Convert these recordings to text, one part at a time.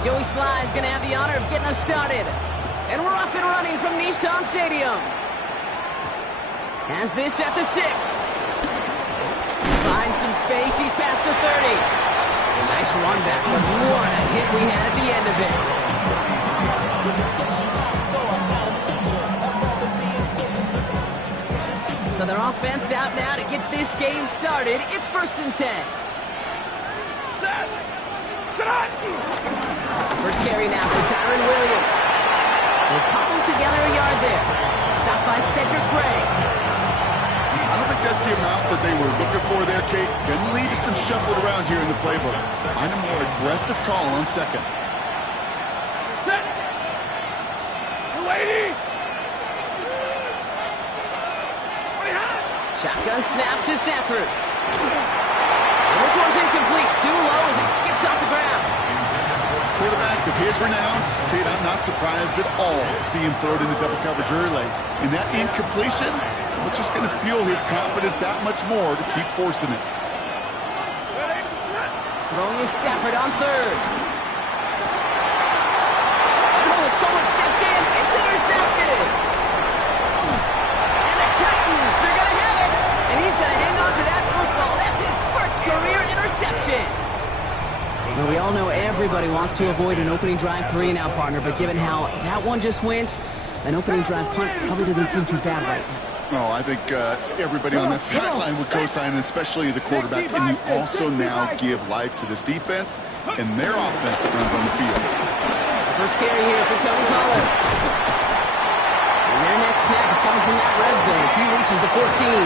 Joey Sly is going to have the honor of getting us started. And we're off and running from Nissan Stadium. Has this at the 6. Finds some space, he's past the 30. A nice run back, but what a hit we had at the end of it. So their offense out now to get this game started. It's 1st and 10. First carry now for Kyren Williams. We'll cobble together a yard there. Stopped by Cedric Gray. I don't think that's the amount that they were looking for there, Kate. Can lead to some shuffled around here in the playbook. Find a more aggressive call on 2nd. Set. Lady. Shotgun snap to Sanford. And this one's incomplete. Too low as it skips off the ground. Quarterback of his renown, Kate, I'm not surprised at all to see him throw it in the double coverage early. And that incompletion, it's just going to fuel his confidence that much more to keep forcing it. Throwing is Stafford on 3rd. Oh, someone stepped in. It's intercepted. And the Titans are going to have it. And he's going to hang on to that football. That's his first career interception. Well, we all know everybody wants to avoid an opening drive 3 now, partner. But given how that one just went, an opening drive punt probably doesn't seem too bad right now. No, I think everybody on that sideline would co-sign, especially the quarterback. And you also now give life to this defense and their offense that runs on the field. First carry here for Tony Pollard. And their next snap is coming from that red zone as he reaches the 14.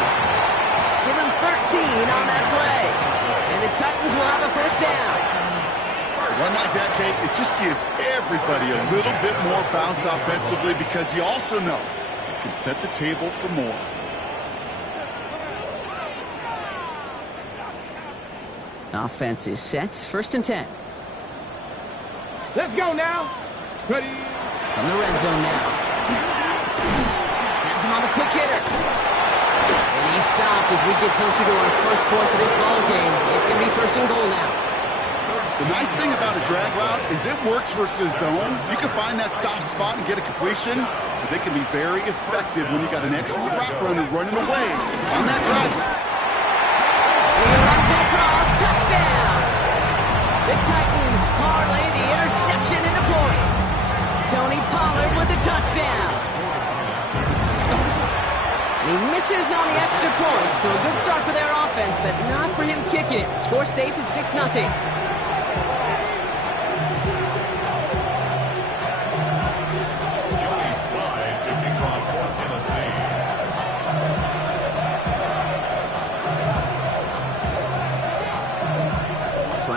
Give him 13 on that play. And the Titans will have a first down. Run like that, Kate, it just gives everybody a little bit more bounce offensively because you also know you can set the table for more. Offense is set. 1st and 10. Let's go now. Ready. From the red zone now. Has him on the quick hitter. And he's stopped as we get closer to our first point to this ball game. It's going to be 1st and goal now. The nice thing about a drag route is it works versus zone. You can find that soft spot and get a completion, but they can be very effective when you got an excellent route runner running away on that drag route. He runs it across. Touchdown! The Titans parlay the interception into points. Tony Pollard with the touchdown. And he misses on the extra point, so a good start for their offense, but not for him kicking it. Score stays at 6-0.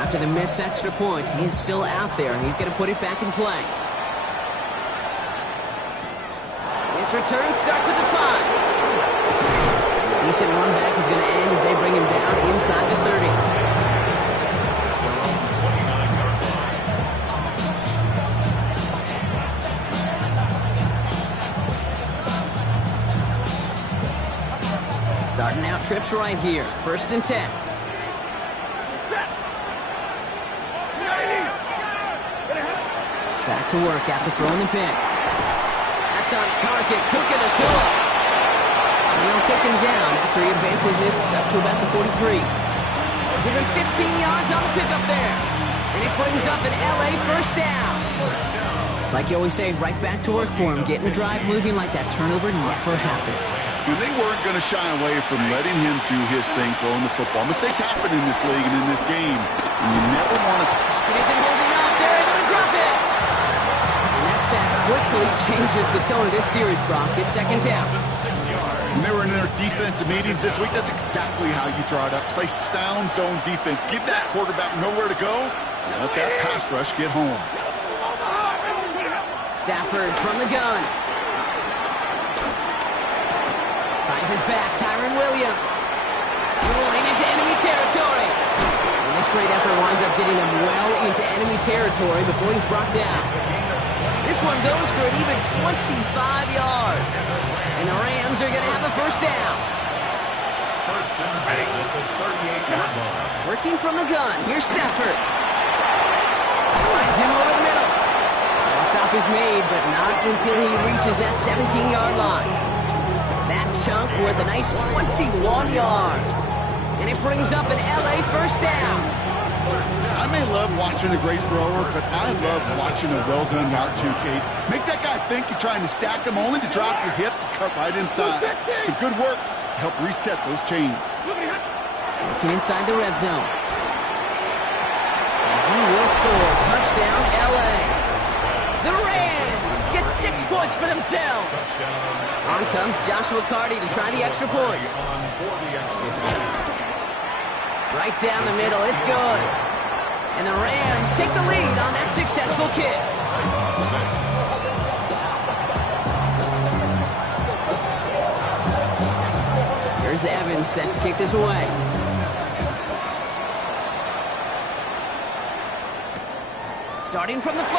After the missed extra point, he is still out there, and he's going to put it back in play. His return starts at the 5. A decent run back is going to end as they bring him down inside the 30. Starting out trips right here. 1st and 10. Back to work after throwing the pick. That's on target. Cook and Aquila. And they'll take him down after he advances this up to about the 43. Give him 15 yards on the pickup there. And it brings up an LA first down. It's like you always say, right back to work for him. Getting the drive moving like that turnover never happened. And they weren't going to shy away from letting him do his thing throwing the football. Mistakes happen in this league and in this game. And you never want to... It isn't holding up. They're able to drop it. Sack quickly changes the tone of this series, Brock. It's 2nd down. When they were in their defensive meetings this week, that's exactly how you draw it up. Play sound zone defense. Give that quarterback nowhere to go. And let that pass rush get home. Stafford from the gun. Finds his back, Kyren Williams. Rolling into enemy territory. And this great effort winds up getting him well into enemy territory before he's brought down. This one goes for an even 25 yards. And the Rams are going to have a first down. First down at the 38-yard line. Working from the gun. Here's Stafford. Finds him over the middle. stop is made, but not until he reaches that 17-yard line. That chunk worth a nice 21 yards. And it brings up an LA first down. I may love watching a great thrower, but I love watching a well-done route too, Kate. Make that guy think you're trying to stack him, only to drop your hips and cut right inside. Some good work to help reset those chains. Looking inside the red zone. And he will score. Touchdown, LA. The Rams get 6 points for themselves. On comes Joshua Carty to try the extra point. Right down the middle, it's good. And the Rams take the lead on that successful kick. Here's Evans set to kick this away. Starting from the 5.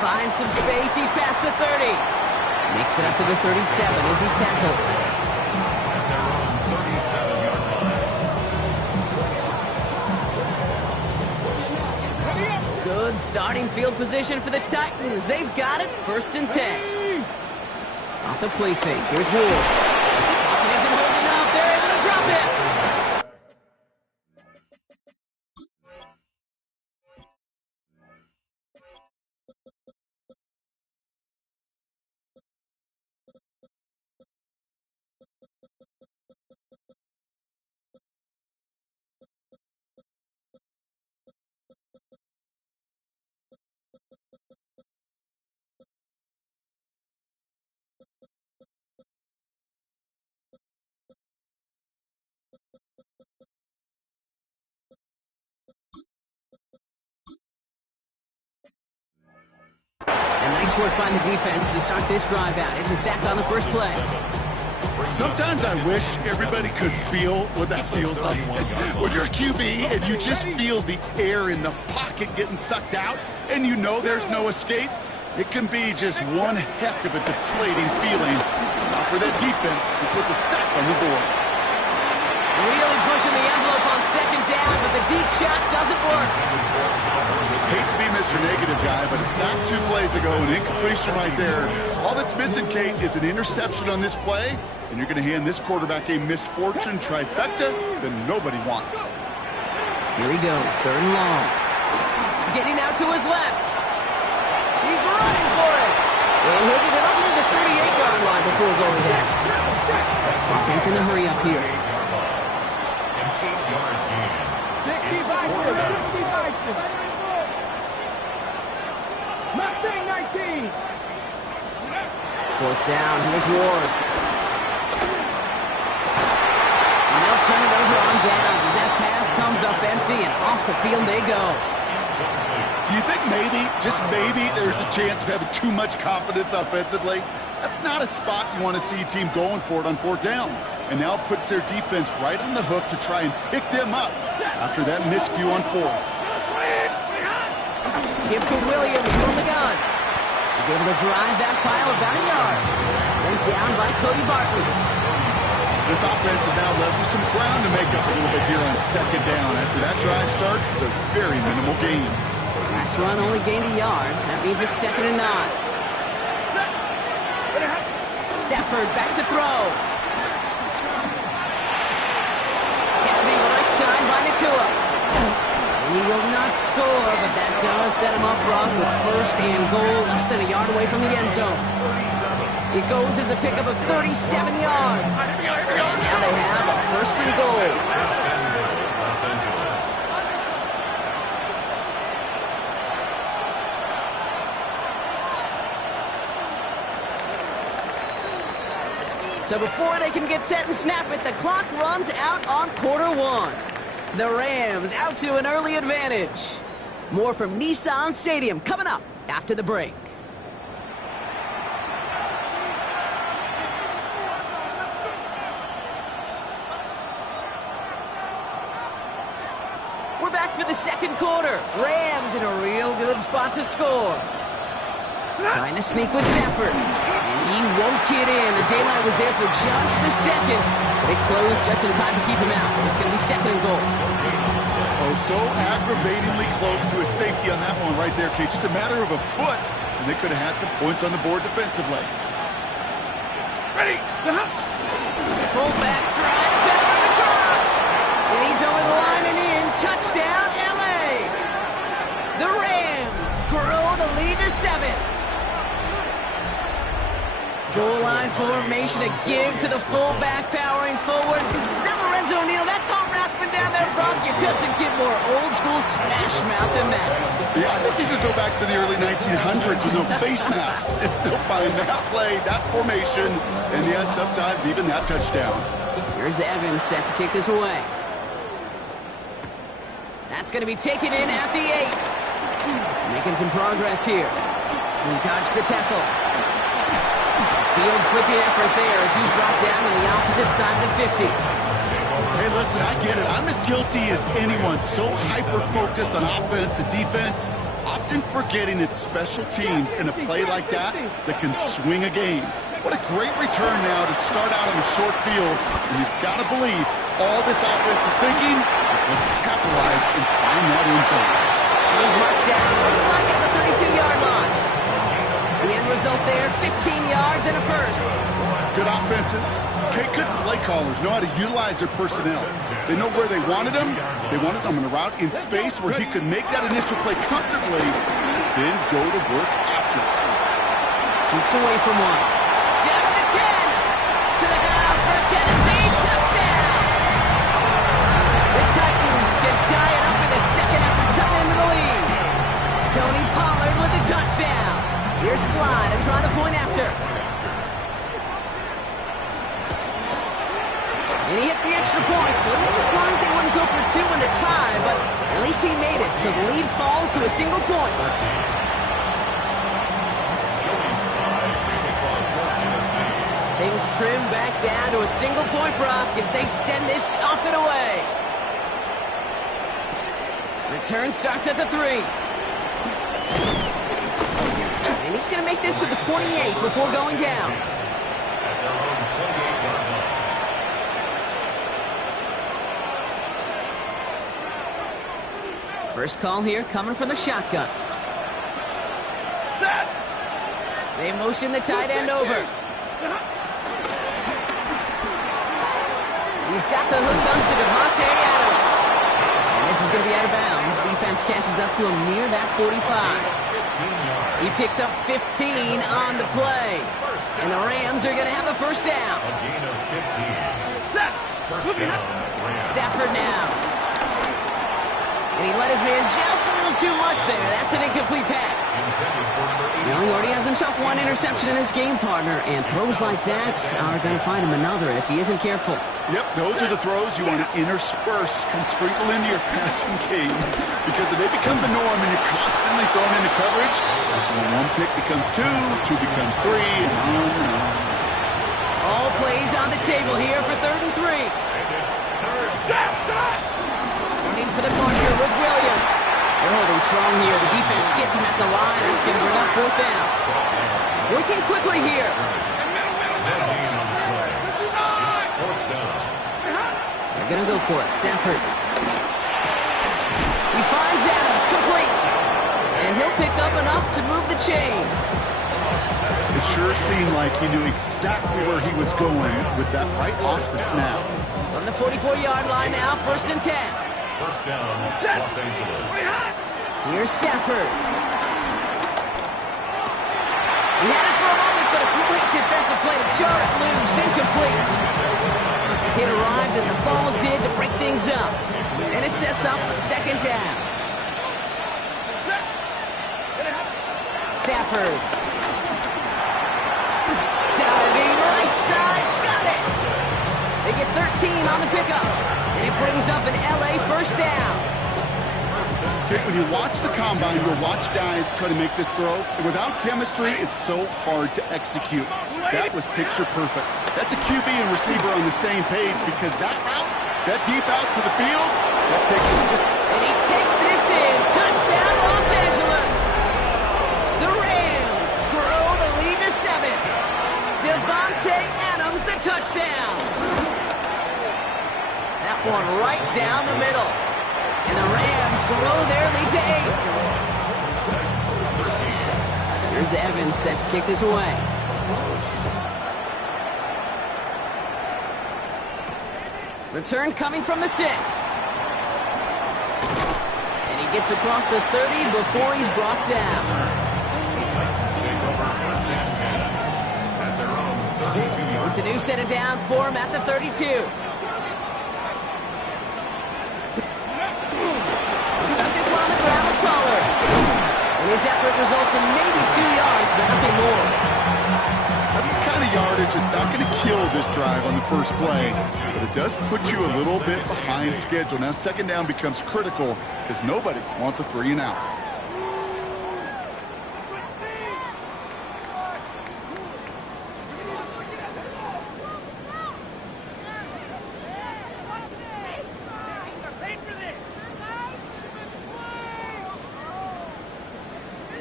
Finds some space, he's past the 30. Makes it up to the 37 as he's tackled. Good starting field position for the Titans. They've got it, 1st and 10. Off the play fake, here's Ward. Pocket isn't holding up, they're able to drop it. Nice work by the defense to start this drive out. It's a sack on the first play. Sometimes I wish everybody could feel what that feels like. When you're a QB and you just feel the air in the pocket getting sucked out and you know there's no escape, it can be just one heck of a deflating feeling. Now for that defense who puts a sack on the board. Really pushing the envelope on 2nd down, but the deep shot doesn't work. Hate to be Mr. Negative guy, but a sack 2 plays ago, an incompletion right there. All that's missing, Kate, is an interception on this play, and you're going to hand this quarterback a misfortune trifecta that nobody wants. Here he goes, 3rd and long. Getting out to his left. He's running for it. And he'll get it up near the 38-yard line before going down. Offense in a hurry up here. Mustang 19. 4th down, here's Ward. And they'll turn it over on downs as that pass comes up empty and off the field they go. Do you think maybe, just maybe, there's a chance of having too much confidence offensively? That's not a spot you want to see a team going for it on 4th down. And now puts their defense right on the hook to try and pick them up after that miscue on 4th. Give to Williams from the gun. He's able to drive that pile about a yard. Sent down by Cody Barkley. This offense is now left with some ground to make up a little bit here on 2nd down after that drive starts with a very minimal gain. Last run only gained a yard. That means it's 2nd and 9. Stafford back to throw. Catch me the right side by Nakua. He will not score, but that does set him up wrong with 1st and goal, less than a yard away from the end zone. It goes as a pickup of 37 yards. And now they have a 1st and goal. Los Angeles. So before they can get set and snap it, the clock runs out on quarter 1. The Rams out to an early advantage. More from Nissan Stadium coming up after the break. We're back for the 2nd quarter. Rams in a real good spot to score. Trying to sneak with Stafford. And He won't get in. The daylight was there for just a second, but it closed just in time to keep him out. So it's going to be second and goal. Oh, so aggravatingly close to a safety on that one right there, Kate. Just a matter of a foot, and they could have had some points on the board defensively. Ready. Fullback drive, power across. And he's over the line and in. Touchdown, LA. The Rams grow the lead to 7. Goal line formation, a give to the fullback, powering forward. Is that Lorenzo Neal? That Tom Rathman down there, Brock? It doesn't get more old school smash mouth than that. Yeah, I think you could go back to the early 1900s with no face masks and still find that play, that formation, and yes, sometimes even that touchdown. Here's Evans set to kick this away. That's going to be taken in at the 8. Making some progress here. He dodged the tackle. Field flipping effort there as he's brought down on the opposite side of the 50. Hey, listen, I get it. I'm as guilty as anyone. So hyper-focused on offense and defense, often forgetting it's special teams in a play like that can swing a game. What a great return now to start out on the short field. And you've got to believe all this offense is thinking is let's capitalize and find that end zone. And he's marked down, looks like at the 32-yard line. The end result there, 15 yards and a first. Good offenses. Okay, good play callers know how to utilize their personnel. They know where they wanted them. They wanted them on a route in space where he could make that initial play comfortably, then go to work after. Jukes away from one. Down to the 10. To the house for a Tennessee touchdown. The Titans can tie it up in the second after coming into the lead. Tony Pollard with the touchdown. Here's Slide and try the point after. And he hits the extra points. A little surprised they wouldn't go for 2 in the tie, but at least he made it. So the lead falls to a single point. Things trim back down to a single point, Brock, as they send this off and away. Return starts at the 3. And he's going to make this to the 28 before going down. First call here coming from the shotgun. They motion the tight end over. He's got the hook up to Devontae Adams. And this is going to be out of bounds. Defense catches up to him near that 45. He picks up 15 on the play. And the Rams are going to have a first down. A gain of 15. First down, Rams. Stafford now. And he let his man just a little too much there. That's an incomplete pass. Well, he already has himself one interception in this game, partner. And throws like that are going to find him another if he isn't careful. Yep, those are the throws you want to intersperse and sprinkle into your passing game. Because if they become the norm and you're constantly thrown into coverage, that's when 1 pick becomes 2, 2 becomes 3, and on and on. All plays on the table here for 3rd and 3. Running for the corner with Williams. They're holding strong here. The defense gets him at the line. That's going to bring up 4th down. Working quickly here. They're going to go for it. Stafford. He finds Adams, complete. And he'll pick up enough to move the chains. It sure seemed like he knew exactly where he was going with that right off the snap. On the 44-yard line now, 1st and 10. First down, Los Angeles. Here's Stafford. He had it for a moment, but a quick defensive play to jar it loose, incomplete. It arrived and the ball did to break things up. And it sets up 2nd down. Stafford. Diving right side, got it. They get 13 on the pickup. And it brings up an LA first down. When you watch the combine, you'll watch guys try to make this throw. And without chemistry, it's so hard to execute. That was picture perfect. That's a QB and receiver on the same page because that route, that deep out to the field, that takes it just... And he takes this in. Touchdown, Los Angeles. The Rams grow the lead to 7. touchdown. That one right down the middle. And the Rams grow their lead to 8. Here's Evans set to kick this away. Return coming from the 6. And he gets across the 30 before he's brought down. It's a new set of downs for him at the 32. Stuck this one on the ground with Pollard. And his effort results in maybe 2 yards, but nothing more. That's the kind of yardage that's not going to kill this drive on the first play, but it does put you a little bit behind schedule. Now second down becomes critical because nobody wants a 3 and out.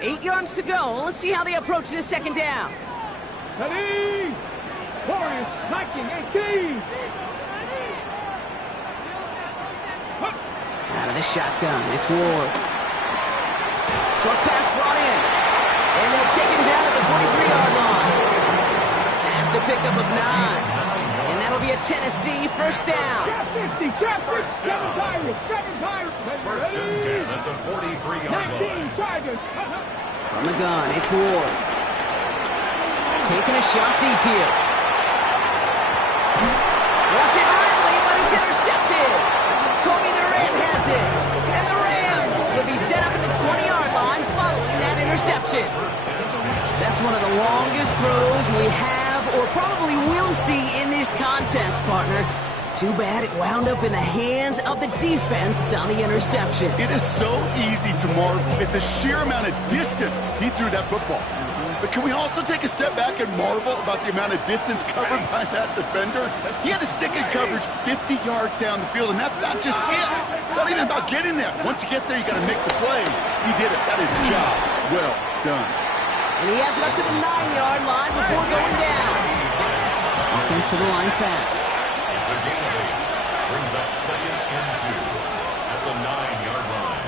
Eight yards to go. Let's see how they approach this second down. Ready! Warriors, knocking, 18! Out of the shotgun, it's Ward. Short pass brought in. And they'll take him down at the 43-yard line. That's a pickup of 9. And that'll be a Tennessee first down. First and 10 at the 43-yard line. From the gun, it's Ward. Taking a shot deep here. Wants it early, but it's intercepted. Kobe Durant has it. And the Rams will be set up at the 20-yard line following that interception. That's one of the longest throws we have or probably will see in this contest, partner. Too bad it wound up in the hands of the defense on the interception. It is so easy to marvel at the sheer amount of distance he threw that football. But can we also take a step back and marvel about the amount of distance covered by that defender? He had to stick in coverage 50 yards down the field, and that's not just it. It's not even about getting there. Once you get there, you got to make the play. He did it. That is his job. Well done. And he has it up to the 9-yard line before going down. Offense to the line fast. It's a gain of 8. Brings up 2nd and 2 at the 9-yard line.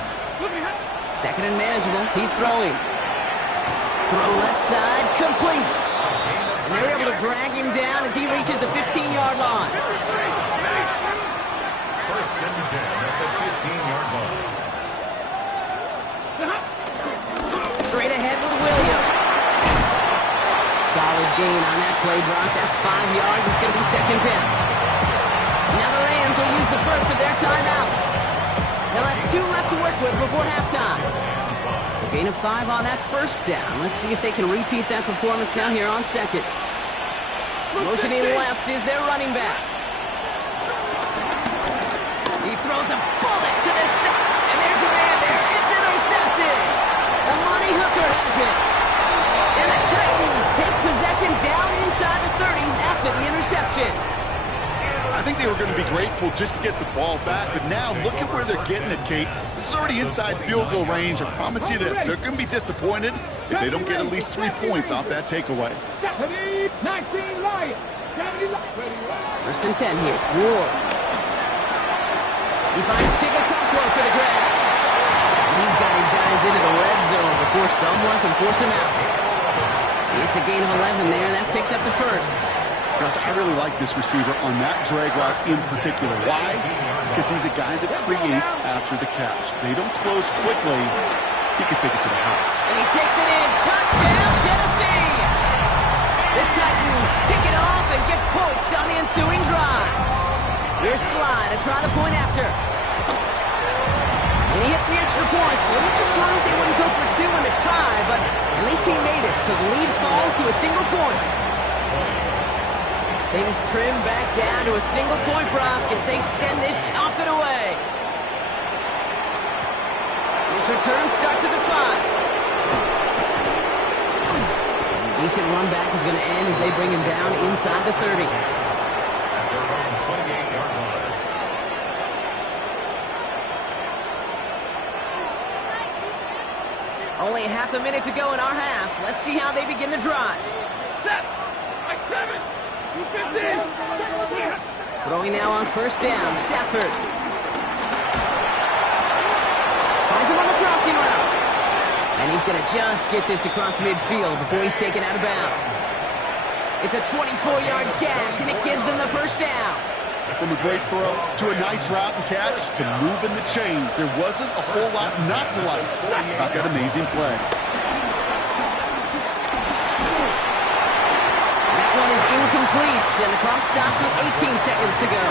Second and manageable. He's throwing. Throw left side, complete. And they're able to drag him down as he reaches the 15-yard line. First and 10 at the 15-yard line. Straight ahead with Williams. Solid gain on that play, Brock. That's 5 yards. It's going to be second down. Now the Rams will use the first of their timeouts. They'll have 2 left to work with before halftime. So gain of 5 on that first down. Let's see if they can repeat that performance now here on second. Motioning left is their running back. He throws a bullet to the side. And there's a man there. It's intercepted. Amani Hooker has it. And the Titans take possession down inside the 30 after the interception. I think they were going to be grateful just to get the ball back, but now look at where they're getting it, Kate. This is already inside field goal range. I promise you this, they're going to be disappointed if they don't get at least 3 points off that takeaway. First and 10 here. Ward. He finds Tigakokwo for the grab. He's got his guys into the red zone before someone can force him out. It's a gain of 11 there. That picks up the first. Gus, I really like this receiver on that drag route in particular. Why? Because he's a guy that creates after the catch. They don't close quickly. He can take it to the house. And he takes it in. Touchdown, Tennessee! The Titans pick it off and get points on the ensuing drive. Here's Sly to try the point after. And he hits the extra points. A little surprised they wouldn't go for 2 in the tie, but at least he made it, so the lead falls to a single point. Things trim back down to a single point, Brock, as they send this off and away. This return starts at the 5. Decent run back is going to end as they bring him down inside the 30. At their own 28-yard line. Only half a minute to go in our half. Let's see how they begin the drive. Set! Like 7! Throwing now on first down, Stafford. Finds him on the crossing route. And he's going to just get this across midfield before he's taken out of bounds. It's a 24-yard gash, and it gives them the first down. From a great throw to a nice route and catch to moving the chains, there wasn't a whole lot not to like about that amazing play. That one is incomplete, and the clock stops with 18 seconds to go.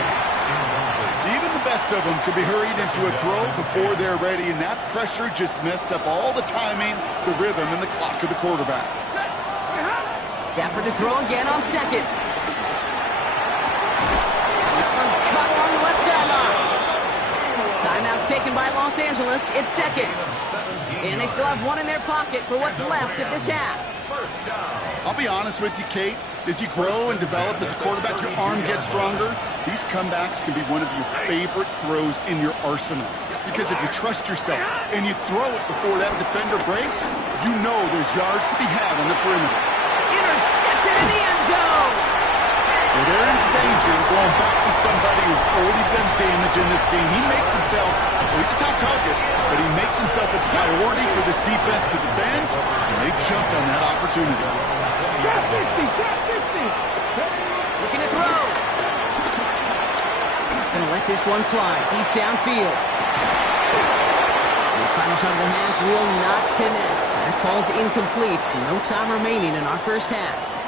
Even the best of them could be hurried into a throw before they're ready, and that pressure just messed up all the timing, the rhythm, and the clock of the quarterback. Stafford to throw again on second. That one's cut along the left sideline. Timeout taken by Los Angeles. It's second. And they still have one in their pocket for what's left of this half. I'll be honest with you, Kate. As you grow and develop as a quarterback, your arm gets stronger. These comebacks can be one of your favorite throws in your arsenal. Because if you trust yourself and you throw it before that defender breaks, you know there's yards to be had on the perimeter. Intercepted in the end zone. Well, they're in danger going back to somebody who's already done damage in this game. He makes himself, well, he's a top target, but he makes himself a priority for this defense to defend, and they jumped on that opportunity. Looking to throw. Gonna let this one fly deep downfield. This final shot of the half will not connect. That falls incomplete. No time remaining in our first half.